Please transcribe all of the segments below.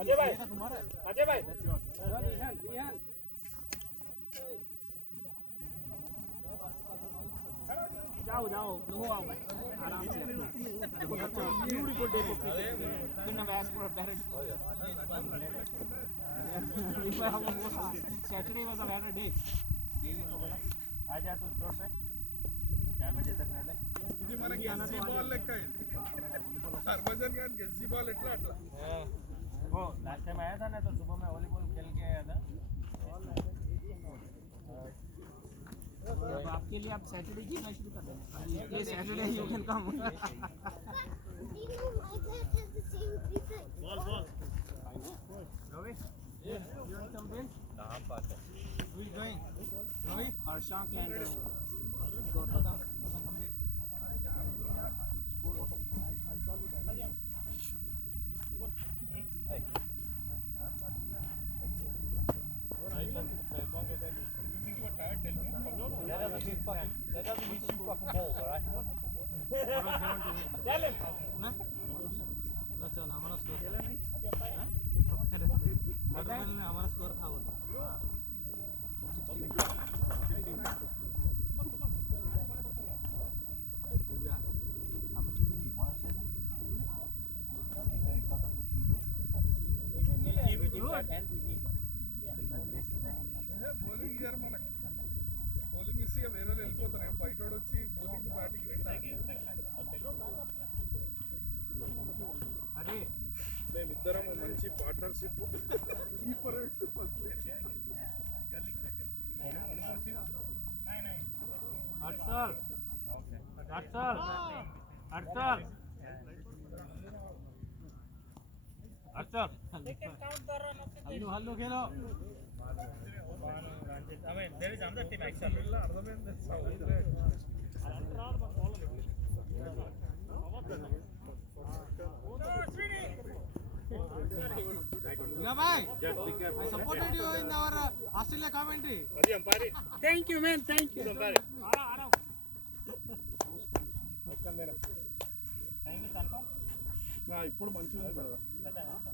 अजय भाई अजय भाई जाओ जाओ लो आओ भाई आराम से beautiful day for cricket couldn't have asked for a better day Saturday was a better day बीवी को बोला आ जा तू स्टोर पे 4 बजे तक रह ले ఇది మన గెస్సీ బాల్ లెక్క ఇది హర్భజన్ గాని గెస్సీ బాల్ ఎట్లా అట్లా वो लास्ट टाइम आया था ना तो सुबह में वॉलीबॉल खेल के आया था अब आपके लिए आप सैटरडे जीना शुरू कर दें ये Saturday you can come ball Ravi you want some win No, I'm fine. who is going Ravi Harshank and Gautam Hey. You think you are tired? Tell me. That doesn't mean two fucking balls, alright? चल हमारा स्कोर में हमारा स्कोर था बोलो How much do we need? 107? and we need bowling year మనకి బౌలింగ్ ఇస్తే వేరే వాళ్ళు వెళ్ళిపోతారు బయట వచ్చి బౌలింగ్ బ్యాటింగ్ अरे మేమిద్దరం మంచి పార్ట్నర్షిప్ కీపర్ ఫస్ట్ हर्षल हर्षल हर्षल हर्षल हल्लो Khelo I mean there is another team actually అర్థమైంది Yeah, bhai. I supported you in our Australia commentary. thank you man thank you ఇప్పుడు మంచిగా ఉంది brother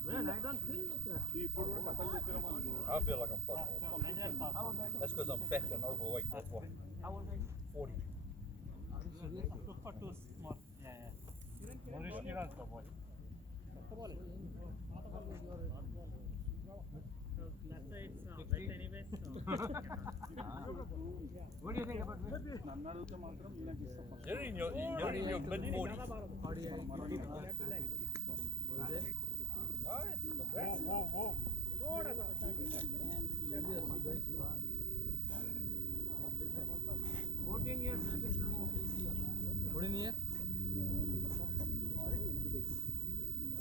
man I don't feel like that ఇప్పుడు కూడా కథలు చెప్పినామనుకో I feel like I'm fucking old. That's because I'm fat and overweight, that's why. how old are you 40. too small what do you think about me నన్ను అడిగితే మాత్రం ఈయనకి ఇస్తాం You're in your mid 40s. Nice, congrats. 14 years I've been playing this year 14 years.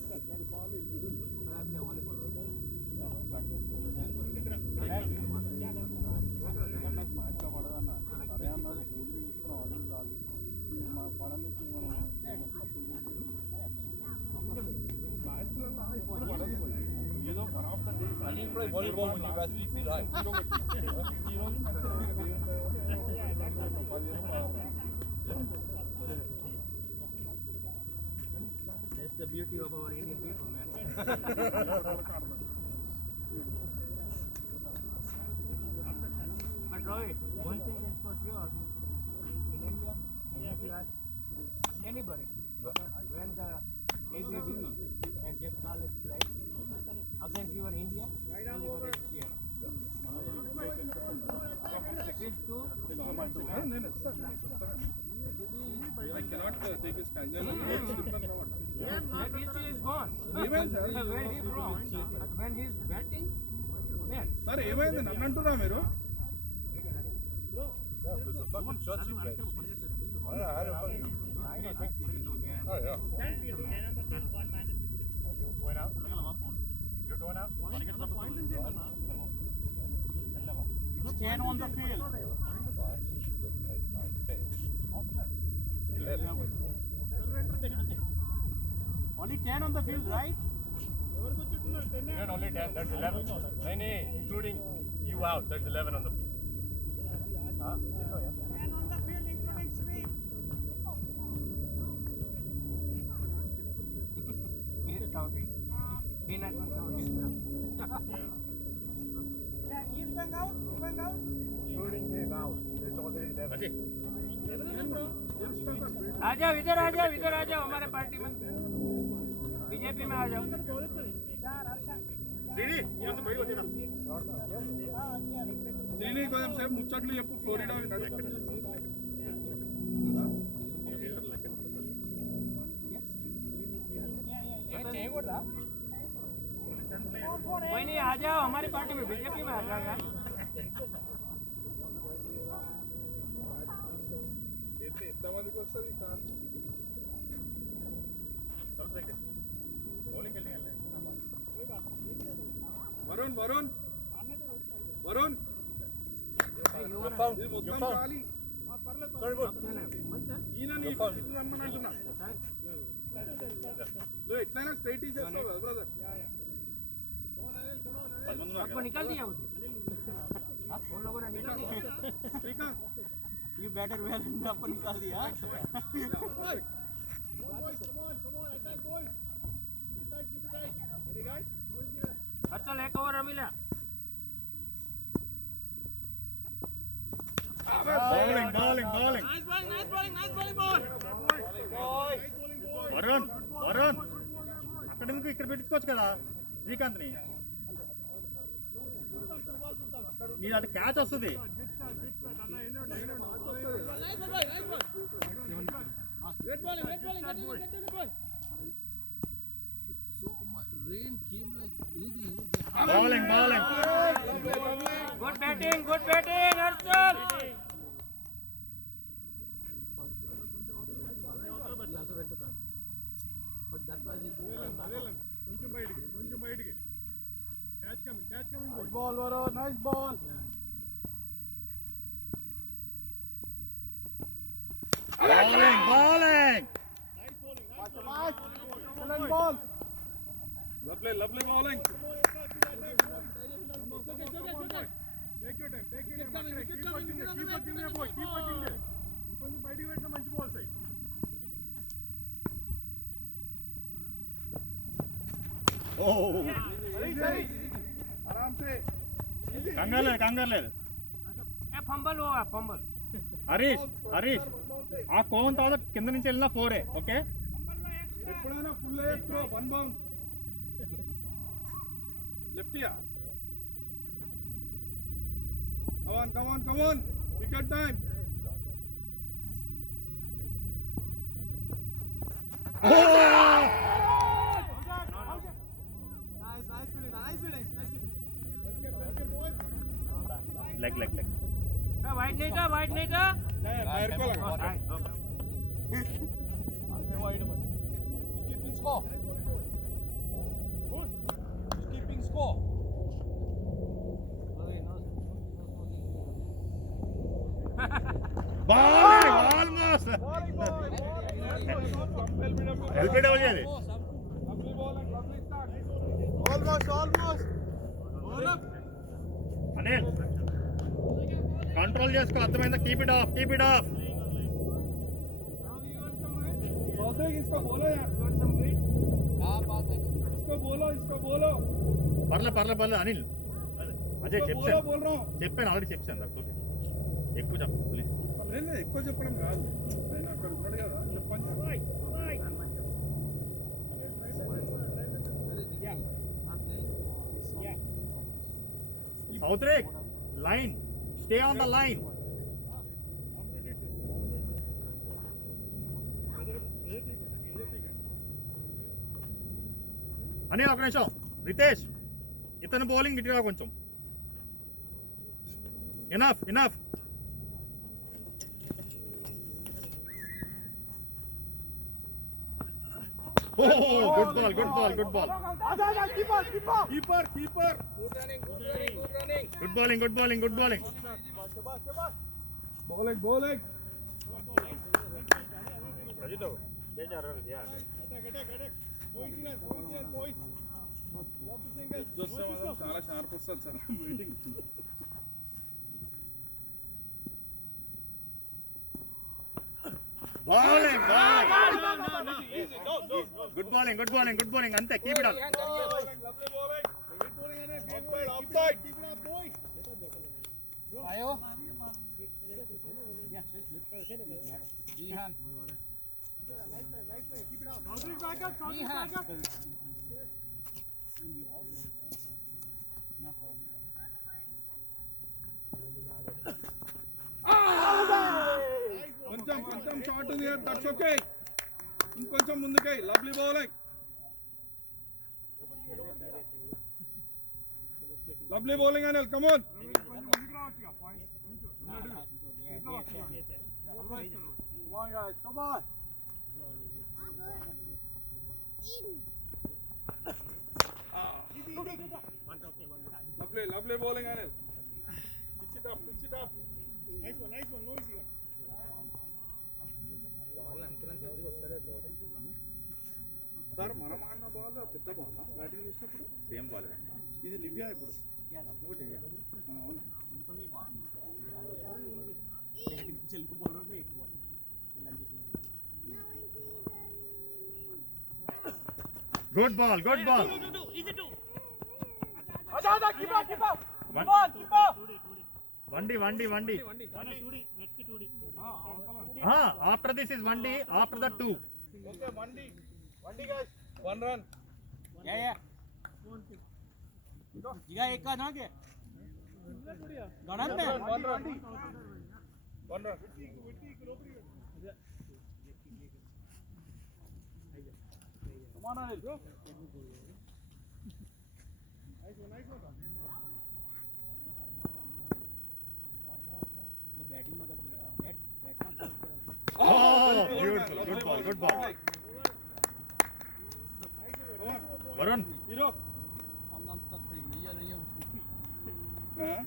but I play volleyball also నాకు మ్యాచ్లో పడదన్న సరే అన్న బౌలింగ్ చేస్తున్నాం అదే చాలు మన పడనికి మనం మ్యాచ్లలో ఇప్పుడు పడదు ఏదో one of the days How do you play volleyball when you're about 3 feet high? ఈరోజు మంచిగా 10 that's the beauty of our Indian people man but Rohit one thing is for sure in India and if you ask anybody when the ABD and Jeff Collins played against your India everybody is cheer these two నేను ఇస్తాను I cannot take his kind of that issue is gone ఏమైంది sir where he from but when he's batting man sir ఏమైంది నన్ను అంటున్నా మీరు Yeah, because the fucking shots he plays. I don't know how to fucking... Oh, yeah. you're going out you're going out it's 10 on the field 5, 6, 7, 8, 9, 10. 11. only 10 on the field right Only 10, that's 11. No, including you out, that's 11 on the field. Huh? Yeah. 10 on the field including speed he's counting He not going to count himself. Yeah, he's going out. He's going out. Including him out. There's already 11. आ जाओ इधर आ जाओ हमारे पार्टी में बीजेपी में आ जाओ శ్రీని కొంచెం సేపు ముచ్చట్లు చెప్పు ఫ్లోరిడా విన్నాడు कोई नहीं आ जाओ हमारी पार्टी में बीजेपी में आ जाओ ఎంతమందికి వస్తుంది ఛాన్స్ వరుణ్ వరుణ్ వరుణ్ ఇది మొత్తం ఖాళీ ఈయన రమ్మని అంటున్నా నువ్వు ఎట్లయినా స్ట్రైట్ ఇచ్చేస్తావు కదా బ్రదర్ आपको निकाल दिया उन लोगों ने निकाल दिया Srikanth You better well end up निकाल दिया. हर्षल एक ओवर Ramila Bowling. Nice bowling ball. Varun అక్కడ ఎందుకు ఇక్కడ పెట్టించుకోవచ్చు కదా శ్రీకాంత్ని నీ అటు క్యాచ్ వస్తుంది Red bowling. Get ball. So much rain came like anything. Bowling good batting Harshal He also went to come. But that was it. కొంచెం బయటికి catch coming ball Varun nice ball bowling lovely bowling take your time keep working there boy keep working there కొంచెం బయటికి పెట్టిన మంచి బాల్స్ అయ్యి आराम से కంగారు లేదు ए फंबल हुआ फंबल హరీష్ ఆ కోన్ తర్వాత కింద నుంచి వెళ్ళిన 4 ఓకే ఎప్పుడైనా ఫుల్ త్రో 1 బౌన్స్ లెఫ్టియా come on wicket time Nice feeling. Leg wide नहीं था पैर को लगा Keeping score. Good. Keeping score. Almost LBW అది lovely ball and lovely start Almost. Anil కంట్రోల్ చేసుకో అర్థమైందా కీప్ ఇట్ ఆఫ్ Rodrigo इसको बोलो यार इसको बोलो పర్లే అనిల్ అజయ్ बोलो बोल रहा हूँ చెప్పాను ఆల్రెడీ చెప్పాను ఓకే ఎక్కువ చెప్పు ప్లీజ్ లేదు ఎక్కువ చెప్పడం కాదు ఆయన అక్కడ ఉన్నాడు కదా చెప్పండి సౌత్రేక్ line stay on the line Anil ఒక నిమిషం రితేష్ ఇతను బౌలింగ్ ఇటుగా కొంచెం enough good ball keeper good bowling bowling చాలా షార్ప్ వస్తుంది sir waiting Bowling. Good bowling. Ante, keep it up. Lovely bowling. Outside. Keep it up, boy. Ayo. Ihan. Keep it up. Counter back up. కొంచెం షార్ట్ ఉంది that's okay ఇంకొంచెం ముందుకే lovely bowling Anil come on come on lovely bowling Anil pitch it up nice one noisy one sir మనం ఆడిన బాల్ పెద్ద ball batting చేసినప్పుడు Same ball. ఇది లివియా ఇప్పుడు అవును Good ball. keep up One. come on keep up Vandi. After this is Vandi. After that 2. okay Vandi guys one run Yeah. ಈಗ ಏಕ ನಾಗೆ ಗಣಂತೆ one run come on Anil nice one batting में bat Oh, beautiful. Good ball. Varun. hero हम तक ये नहीं है हां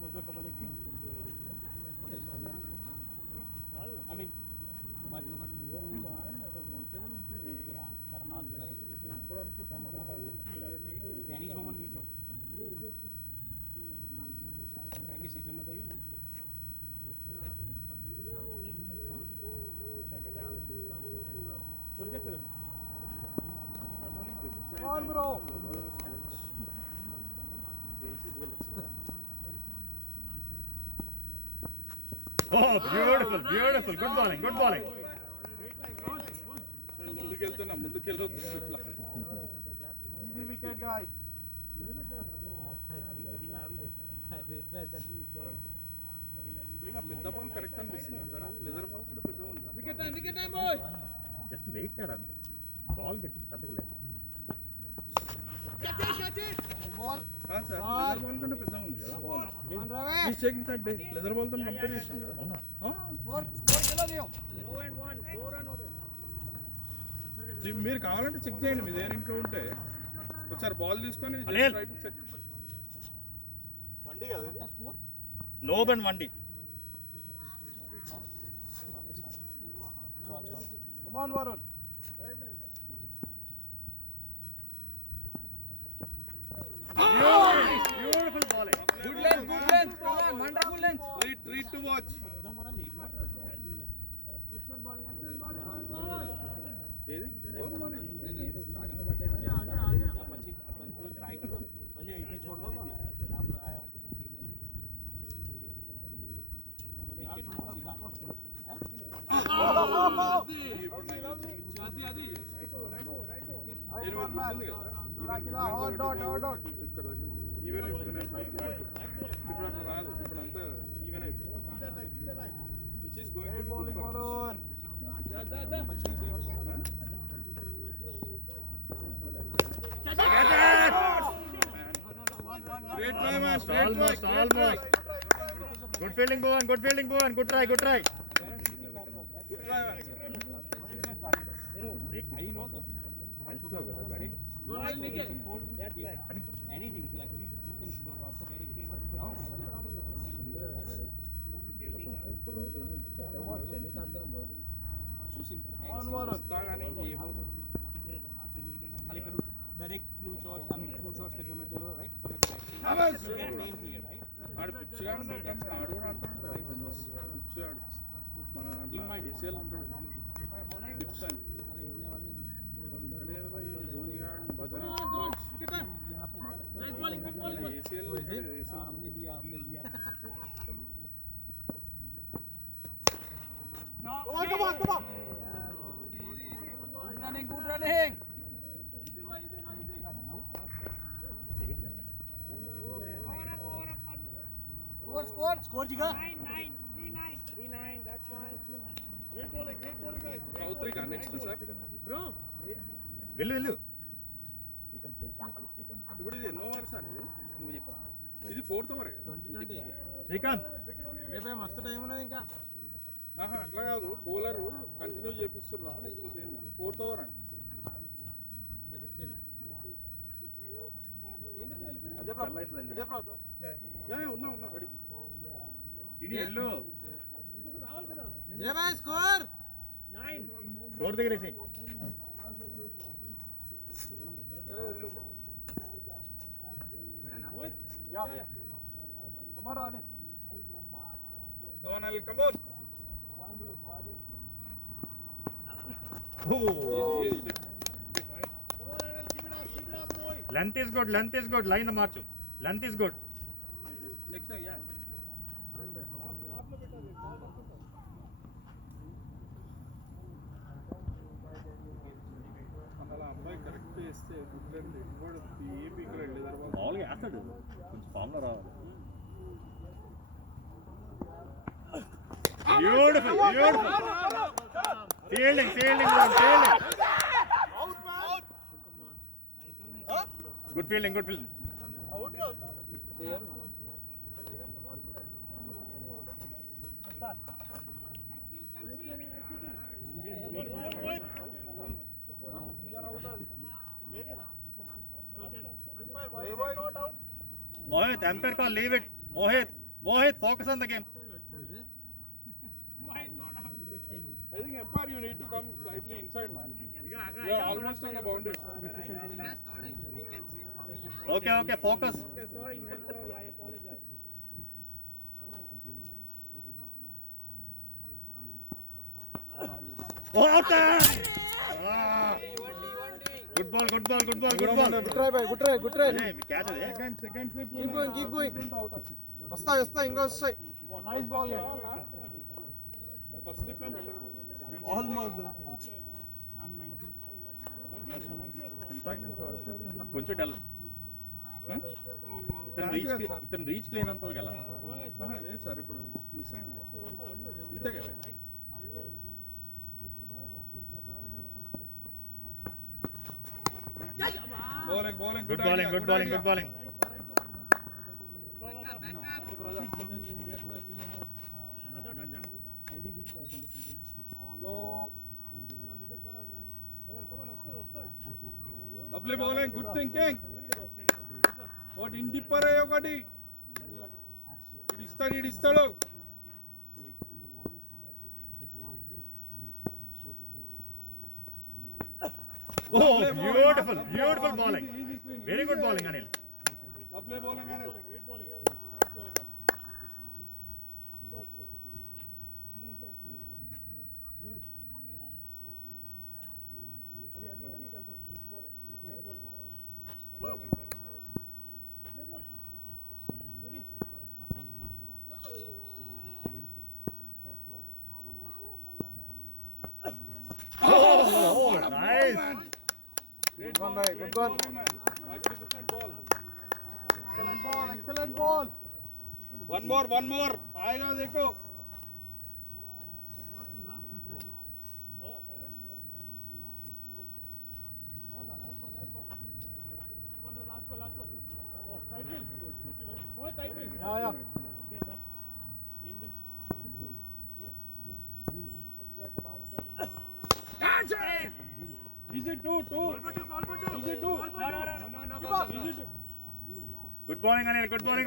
वो तो kabaddi I mean tennis woman नहीं है क्या सीजन में बताइए ना come on bro Oh, beautiful. Good bowling. ముందుకెళ్తున్నా easy wicket guys పెద్ద బాల్ కరెక్ట్ అనిపిస్తుంది లెదర్ బాల్ కూడా పెద్ద ఉంది wicket time boy Just wait there. Ball getting stuck. Ball sir leather ball కంటే పెద్ద ఉంది కదా బాల్ रवे please check that day leather ball తో కంపేర్ చేస్తాం కదా स्कोर चला दियो మీరు కావాలంటే చెక్ చేయండి మీ దగ్గర ఇంట్లో ఉంటే ఒకసారి బాల్ తీసుకొని అనిల్. ట్రై టు చెక్ వండి కదా No ban Vandi. come on Varun Beautiful bowling. good length come on wonderful length treat to watch ఏది ट्राई कर दो પછી અહીંથી છોડ દો ને આયો హాట్ డాట్ ఇక్కడ ఈవెన్ అయిపోయింది ఇప్పుడు అక్కడ రాదు ఇప్పుడు అంతా ఈవెన్ అయిపోయింది which is going to bowling Varun great try man Almost. Good fielding, Bhuvan. Good try. good try man anything like you can score also very good so simple on Varun తాగాని खाली पेलू direct flu shots I mean flu shots के गमे देलो राइट समय ఆడు పిచ్చి గాడు మొత్తం ఆడు కూడా అంటాడు పిచ్చి ఆడు మన ACL టిప్స్ అని కడేది భాई ధోని గాడ్ భజన ACL हमने लिया come on good running score jiga 3-9, that's why. great bowling guys Sautrika next sir Bro, వెళ్ళు ఇప్పుడు ఇది ఎన్నో ఓవర్ సార్ ఇది 4th ఓవర్ 2020 శ్రీకాంత్ రేపే మస్తు టైం ఉన్నది ఇంకా అట్లా కాదు బౌలర్ కంటిన్యూ చేపిస్తున్నా లేకపోతే ఏంటంటే 4th ఓవర్ అంటే ఉన్నా రెడీ వెళ్ళు ఏ బాయ్ స్కోర్ 9. స్కోర్ దగ్గరేసి come on Anil come on length is good line మార్చు length is good next time yeah అలా అబ్బాయి కరెక్ట్ చేస్తే గుడ్లండి వాడు ఏ పీకర్ వెళ్ళి తర్వాత మామూలుగా వేస్తాడు కొంచెం ఫామ్లో రావాలి beautiful fielding good fielding Mohit, umpire call, leave it. Mohit, focus on the game. I think Empire you need to come slightly inside man you are almost on the boundary Okay, focus. Okay, sorry man, sorry, I apologize. Oh, out there! Good ball. good try Hey, me catch it. second slip keep going వస్తా ఇంకా వస్తాయి nice ball first slip better almost కొంచెం డల్ ఇతను రీచ్ లేనంత వరకు ఎలా లేదు సార్ ఇప్పుడు మిస్ అయింది ఇంతే కదా bowling good bowling lovely bowling good thinking what indipper hai okati idistadu oh beautiful bowling very good bowling Anil lovely bowling Anil great bowling oh nice good one excellent ball one more आएगा देखो yeah Is it two? Is it two? No. Is it two? good bowling Anil fielding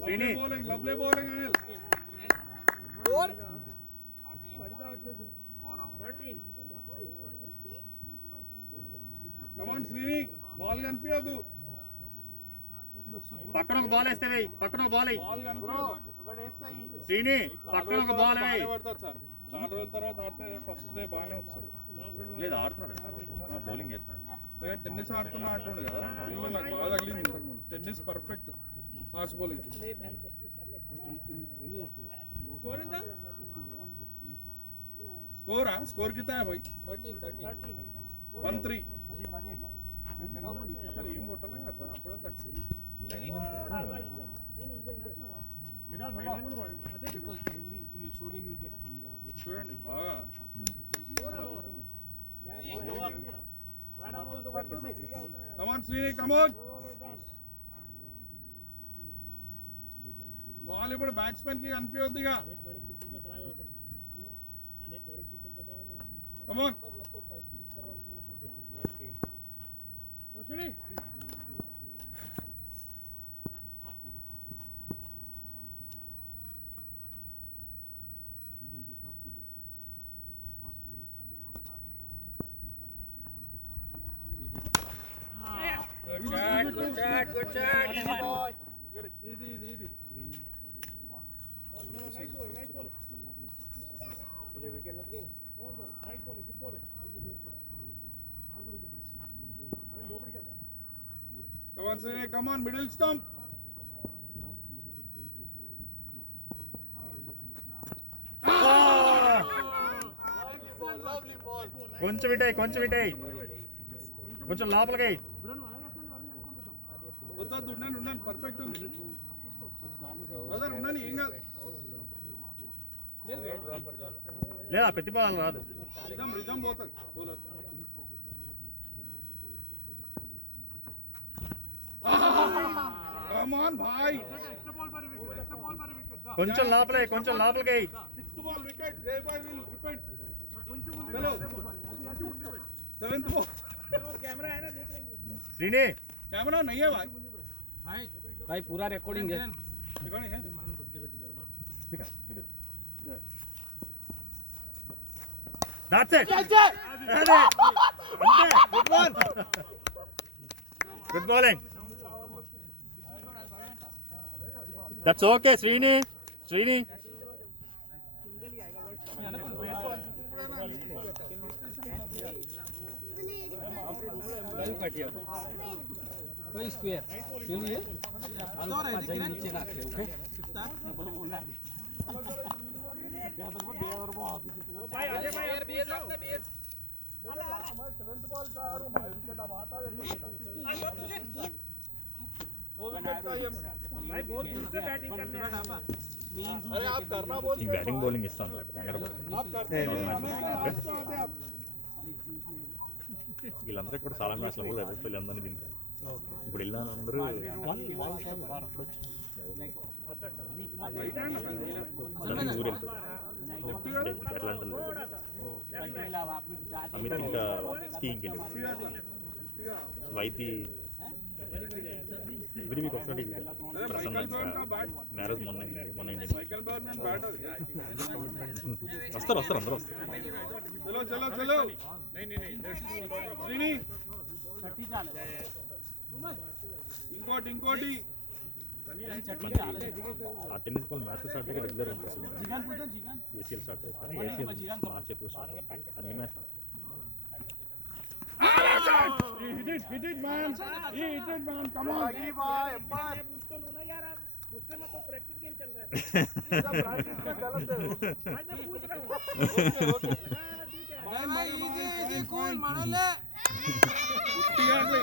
Srini Lovely bowling Anil. 13. Come on Srini, ball కనిపించదు పక్కన ఒక బాల్ వేస్తే వెయ్యి ball కనిపించదు శ్రీని పక్కన ఒక బాల్ బాగానే పడతారు సార్. చాలా రోజుల తర్వాత ఆడితే ఫస్ట్ డే బాగానే వస్తారు. లేదు ఆడుతున్నాడు బౌలింగ్ చేస్తున్నాడు. టెన్నిస్ ఆడుతున్నా అంటుండే కదా, వీళ్ళు నాకు బాగా తగిలింది ఇంతకుముందు. Tennis perfect fast bowling. స్కోరా స్కోర్ కితా భాయ్ 1-3. అసలు ఏం కొట్టలే కదా సార్, అప్పుడే 30. చూడండి బాగా కమాన్ శ్రీని కమాన్. బాల్ ఇప్పుడు బ్యాట్స్మెన్ కి కనిపించొద్దిగా. కమాన్ Good shot. easy. Come on, Srini, come on, middle stump. కొంచెం ఇటాయి కొంచెం లోపలికి. వద్దు ఉండండి పర్ఫెక్ట్ ఉంది బ్రదర్, ఉండండి ఏం కాదు. లేదా ప్రతి బాల్ రాదు. రిజం పోతుంది బౌలర్. Come on, bhai. కొంచెం లోపలికి. 6th ball wicket. Jayboy will repeat. चलो 7th ball. శ్రీని कैमरा नहीं है भाई. भाई पूरा रिकॉर्डिंग है. रिकॉर्डिंग है. That's it. Good bowling. That's okay, Srini. कोई स्क्वायर चलिए नीचे रखे. ओके अरे आप करना बोल. बैटिंग बॉलिंग इస్తాను. వీళ్ళందరూ కూడా చాలా మ్యాచ్లు కూడా లేదు. వీళ్ళందరినీ దీనికి ఇప్పుడు వెళ్ళిన అందరూ ఊరు వెళ్తారు. అమిత్ ఇంకా స్కీయింగ్కి వెళ్ళారు. వైద్య ఎవ్రీ వీక్ ఒకసారి ప్రసన్న మ్యారేజ్ మొన్న వస్తారు అందరూ వస్తారు. चलो श्रीनी ఇంకోటి ఆ టెన్నిస్ బాల్ మ్యాచ్ స్టార్ట్ అయ్యి రెగ్యులర్ ఉంటుంది. ఏసీఎల్ స్టార్ట్ అయిపోయి ఏసీఎల్ మార్చ్ ఏప్రిల్ స్టార్ట్ అవుతాయి అన్ని match. He did man. Come on. मुझसे मत तो प्रैक्टिस गेम चल रहा है. प्रैक्टिस में गलत है. भाई मैं पूछ रहा हूँ.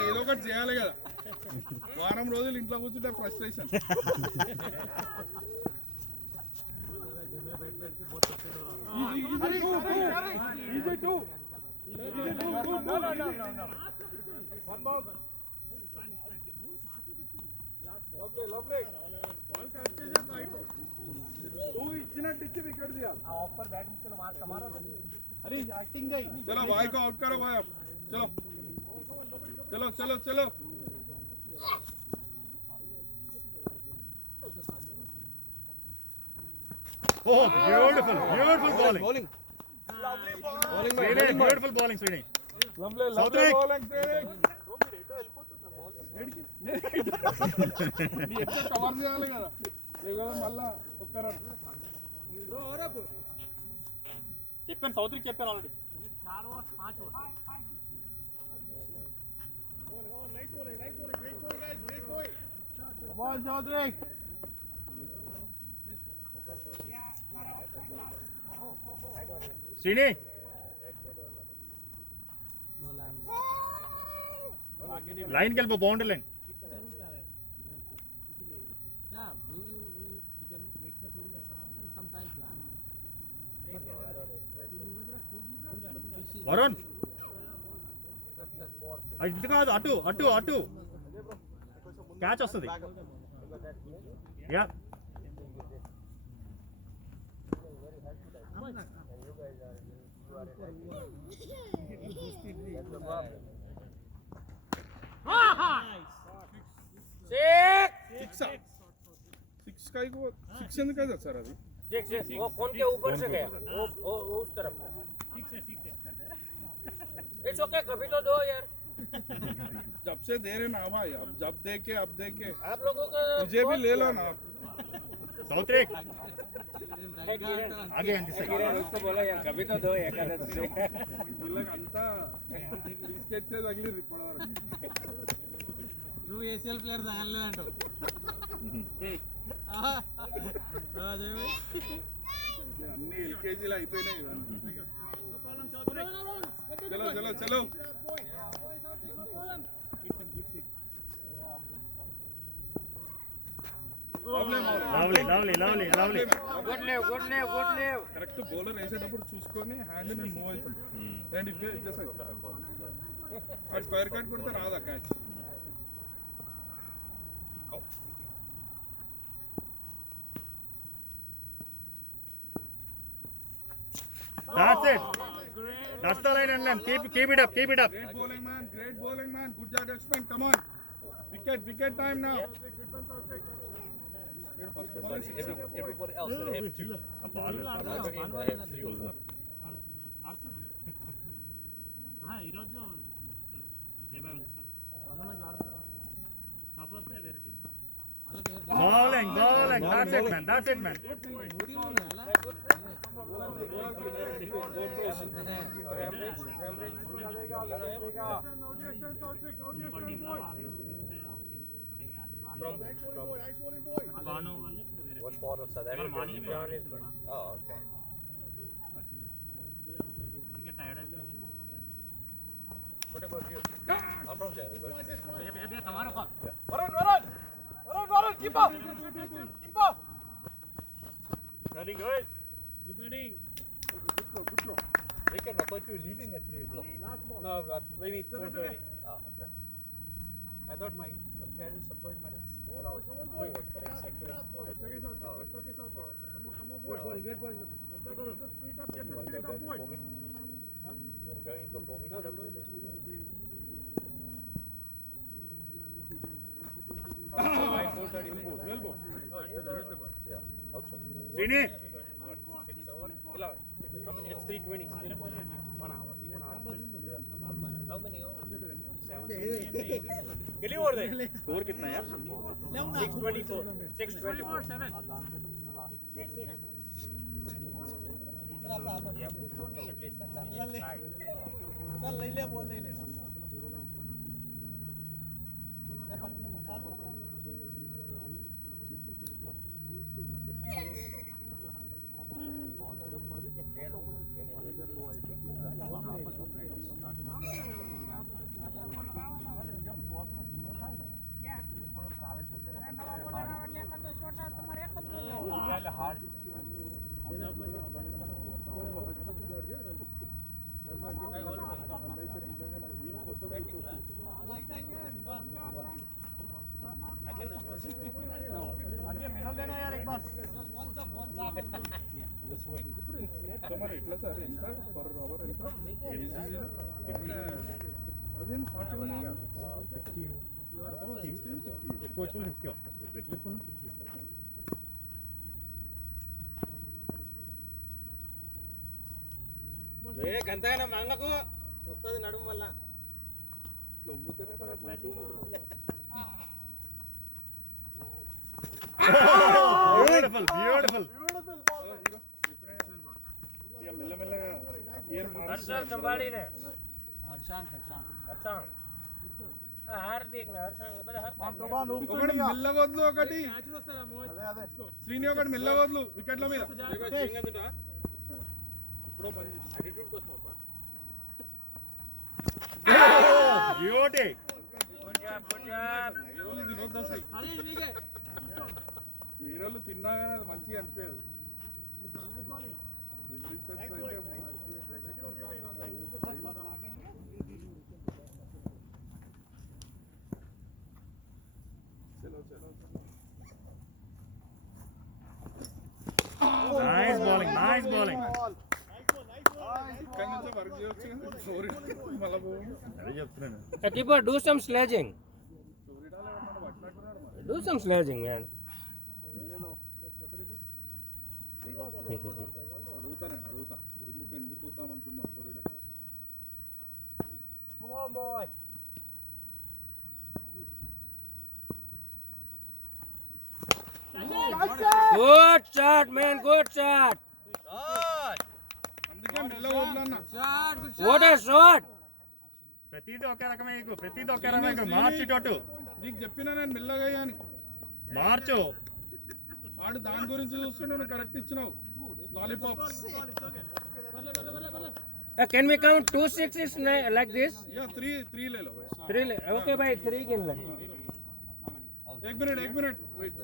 ఏదో ఒకటి చేయాలి కదా. వారం రోజులు ఇంట్లో కూర్చుంటే ఫ్రస్ట్రేషన్. lovely. Ball करेक्ट से भाई को. तू इतना टिच विकेट दिया. ऑफर बैटिंग के मार समारो. अरे एक्टिंग गई. चलो भाई को आउट करो भाई. अब चलो. Oh, beautiful bowling. Lovely ball. Really beautiful bowling, Srini. Lovely bowling. నీ ఎంత కవర్ చేయాలి కదా. లేకపోతే మళ్ళా ఒక్క రన్ చెప్పాను సౌత్రికి చెప్పాను already 4 over 5 over Nice bowling, great bowling guys, great bowling. Ball Chaudhary Srini లైన్కి వెళ్ళిపో boundary line Yeah, we chicken sometimes lamb. Varun ఇటు కాదు అటు అటు అటు క్యాచ్ వస్తుంది యా సిక్స్ का को सिक्स ఎందుకు కదా సార్ అది वो कौन के ऊपर से गया वो उस तरफ इट्स ओके कभी तो दो यार जब से दे रहे ना भाई अब जब देके अब देके आप लोगों का मुझे भी ले लो ना సౌత్రిక్ आगे उसको बोलो यार कभी तो दो एक आदत से వీళ్ళకంతా బిస్కెట్సే తగిలి ఇప్పటివరకు నువ్వు ఏసీఎల్ ప్లేయర్ తగలలేదంటావు అన్ని ఎల్కేజీలు అయిపోయినాయి ఇవన్నీ చలో చలో చలో lovely lovely lovely lovely good लेव కరెక్ట్ బౌలర్ వేసేటప్పుడు చూసుకొని హ్యాండ్ నేను మూవ్ అవుతుంది నేను ఇవే ఇచ్చేసాను అది స్క్వేర్ కట్ కొడితే రాదా catch That's it. That's the line and line. Keep it up. Keep it up. Great bowling man. Good job, X-Man. Come on. Wicket time now. Everybody else that have two. ఆ ball ఈరోజు జయబాబు వెళ్తారు కాకపోతే వేరే team Bowling. That's it, man. That's it, man. Banu వాళ్ళు ఇప్పుడు వేరే What part of South Africa? Morning Oh, okay. ఇంకా tired అయిపోయింది What about you? I'm from Johannesburg. Varun, keep up. Running guys. Good running. Ricken, I thought you were leaving at 3 o'clock. No, maybe 4:30. Oh, okay. I thought my parents' appointment is around 4, but it's actually 5. Oh, okay. Get the speed up, You want to go back before me? Huh? You want to go in before me? No, that's good. By 4:30. Yeah, hope so. Srini. It's 3:20. Still 1 hour. 1 hour. How many overs? 7. Get over there. Score कितना है यार? 6:24. 6:24. 7 चल ले ले बोल ले ले సో మరి ఎట్లా సార్ ఎంత పర్ అవర్ ఎంత అదేం 41 ఎక్కువ వచ్చిన 50 వస్తుంది ఎక్కువ 50 ఇస్తారు ఏ గంటైనా మంగకు వస్తది నడుము వల్ల లొంగుతేనే కదా మంచిగా ఉంటుంది. Beautiful, beautiful. ఇక మెల్లమెల్లగా ఇయర్ હર્ષદ સંભાળીને हर्षांक હર્ષાંગ હાર્દિક ને હર્ષાંગ બધા હરખા જ. ఒకటి మెల్లగా వద్దు ఒకటి శ్రీని ఒకటి మెల్లగా వద్దు వికెట్ల మీద ఇప్పుడు Beauty. Good job, good job. హీరోలు తినొద్దు అసలు హీరోలు తిన్నా కానీ అది మంచిగా అనిపించదు Nice bowling, nice bowling. ఇక్కడ నుంచి వర్క్ చేయొచ్చు కానీ స్టోరీ మళ్ళీ పోవు అదే చెప్తున్నాను. Keeper, do some sledging. స్టోరీ డాల్ ఏమన్నా పట్టినట్టున్నాడు మరి Do some sledging, man. అడుగుతా ఎందుకు పోతాం అనుకున్నాం స్టోరీ డాల్ Come on, boy. Good shot, man. Good shot. అందుకే మెల్లగా వదలన్నా What a shot. ప్రతిదీ ఒకే రకమే ఎక్కువ, ప్రతిదీ ఒకే రకమే ఎక్కువ. మార్చి టోటు నీకు చెప్పినా నేను మెల్లగా అని మార్చు. వాడు దాని గురించి చూస్తుంటే నువ్వు కరెక్ట్ ఇచ్చినావు lollipop Can we count 2 6s like this? या थ्री ले लो भाई 3. Okay, bhai. 3 गिन ले. एक minute wait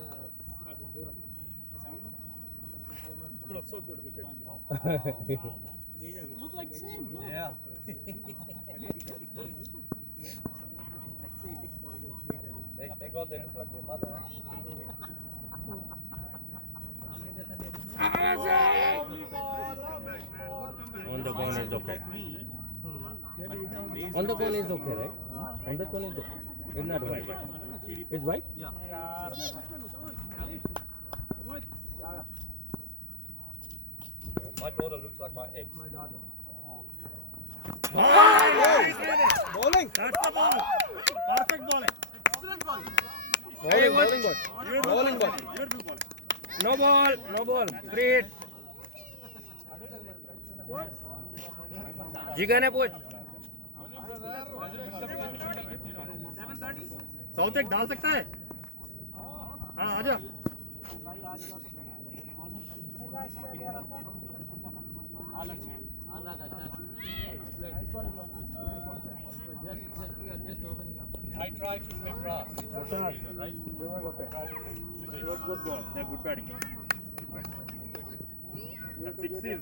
look like same. Yeah. They got they look like their mother. On the cone is okay. On the cone is okay, right? On the cone is okay. It's not white. It's white? My daughter looks like my ex. Bowling. That's the ball. Perfect bowling. Very good. Beautiful bowling. Beautiful bowling. No ball. No ball. Free hit. Jiga ne push. South एक डाल सकता है? हाँ आजा. I tried to play grass. Right? It was good ball. Yeah, good batting. That six is.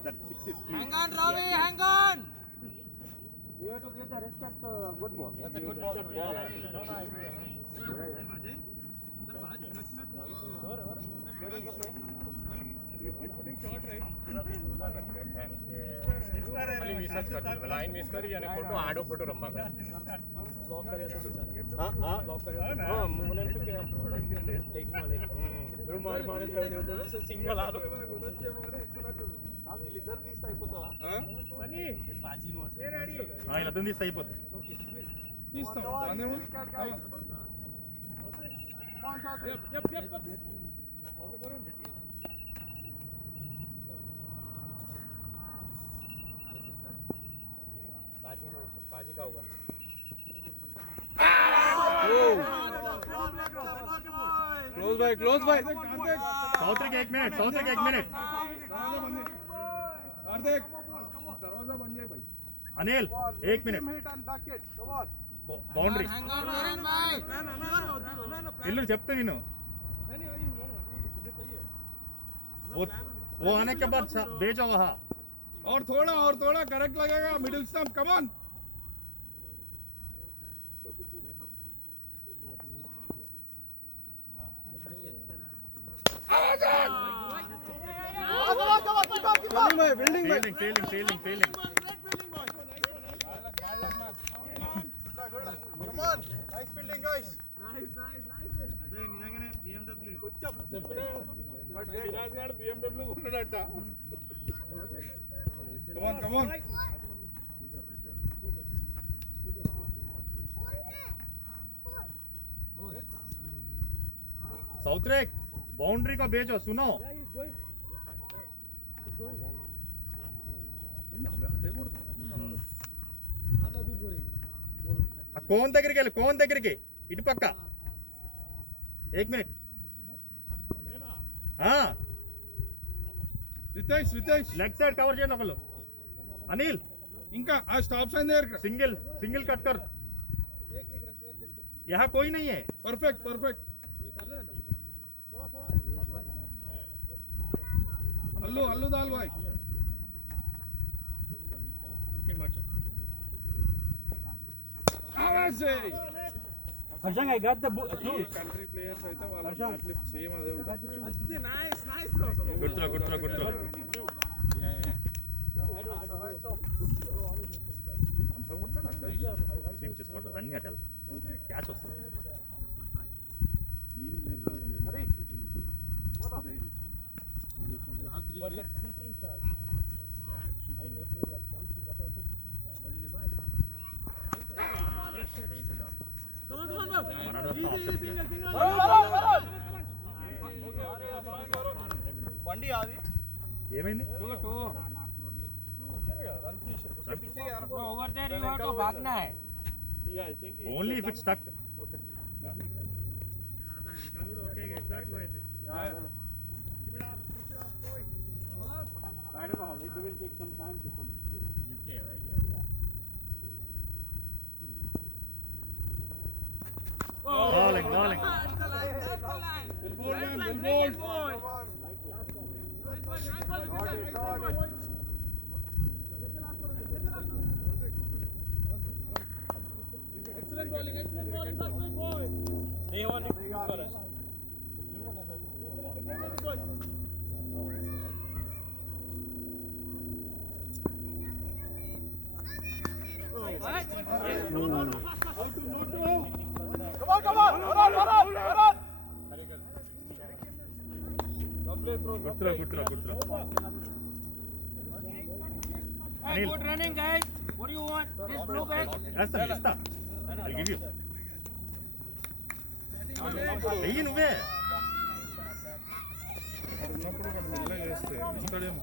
Hang on, Ravi. Hang on. You have to give the respect to good ball. That's a good ball. ખાલી મિસ જ કરજો line miss કરી અને ખોટો આડો ખોટો રમવા કરે બ્લોક કર્યા તો હા હા બ્લોક કર્યા હા મને એમ થયું કે આમ લેગમાં લઈ લો મારે થયો તો સિંગલ આડો ఇద్దరు తీస్తే అయిపోతుందా ఇలా తీస్తే అయిపోతుంది. తీస్తాం बाजी का होगा Close by. साउथ एक मिनट. हार्दिक दरवाजा बंद है भाई अनिल 1 minute. Boundary Hang on, Viren bhai. इल्लू చెప్తే విను. वो आने के बाद भेजो वहाँ. और थोड़ा करेक्ट लगेगा middle stump come on fielding. Come on. Nice fielding, guys. BMW ఉన్నాడట come on साउथ रेक बाउंड्री को भेजो सुनो కోన్ దగ్గరికి వెళ్ళి కోన్ దగ్గరికి ఇటు పక్క 1 minute Ritesh leg side cover చేయండి ఒకళ్ళు అనిల్ ఇంకా ఆ స్టాప్ साइन దగ్గర सिंगल कट कर यहाँ कोई नहीं है परफेक्ट अल्लू दाल भाई Harshang, I got the book. Country players అయితే వాళ్ళ లిఫ్ట్ సేమ్ అదే ఉంటుంది గుడ్ త్రో స్వీప్ చేసుకోవద్దు రన్నింగ్ అటెల్ క్యాచ్ వస్తుంది బండి ఆది ఏమైంది Over there you have to भागना है. Only if it stuck I don't know how it will take some time to come. UK, right? bowling Excellent bowling, that's good boy. They want it for us. Good throw Hey, good running, guys. What do you want? This blue bag? ఇస్తా I'll give you వెయ్యి నువ్వే ఉన్నప్పుడు అక్కడ మెల్లగా చేస్తే ఇస్తాడేమో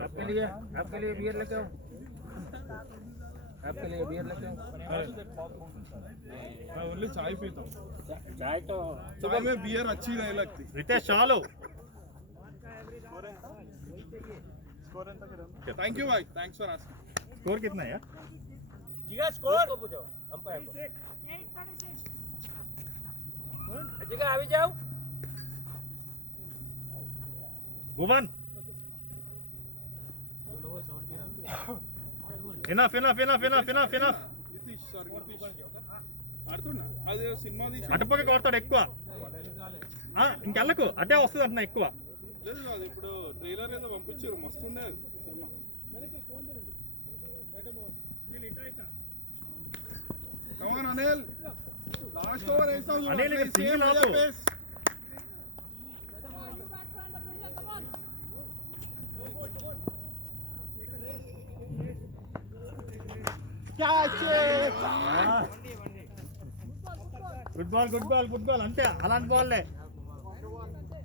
आपके लिए बियर लेके आओ. आपके लिए बियर लेके आओ. मैं ओनली चाय पीता हूँ चाय तो चाय में बियर अच्छी नहीं लगती రితేష్ చాలు थैंक यू भाई थैंक्स फॉर आस्किंग स्कोर कितना है यार जिगा स्कोर को पूछो अंपायर को. 836. जिगा अभी जाओ. भुवन enough నితీష్ సారీ నితీష్ ఆడుతున్నా అది సినిమా తీసి అటుపక్క కొడతాడు ఎక్కువ ఇంకెళ్ళకు అటే వస్తుంది అంటున్నా ఎక్కువ లేదు కాదు ఇప్పుడు ట్రైలర్ ఏదో పంపించారు మస్తు ఉండేది సినిమా కమాన్ అనిల్ లాస్ట్ ఓవర్ వేసావు అనిల్ ఇది సింగిల్ ఆపు గుడ్ బాల్ అంతే అలాంటి బాల్లే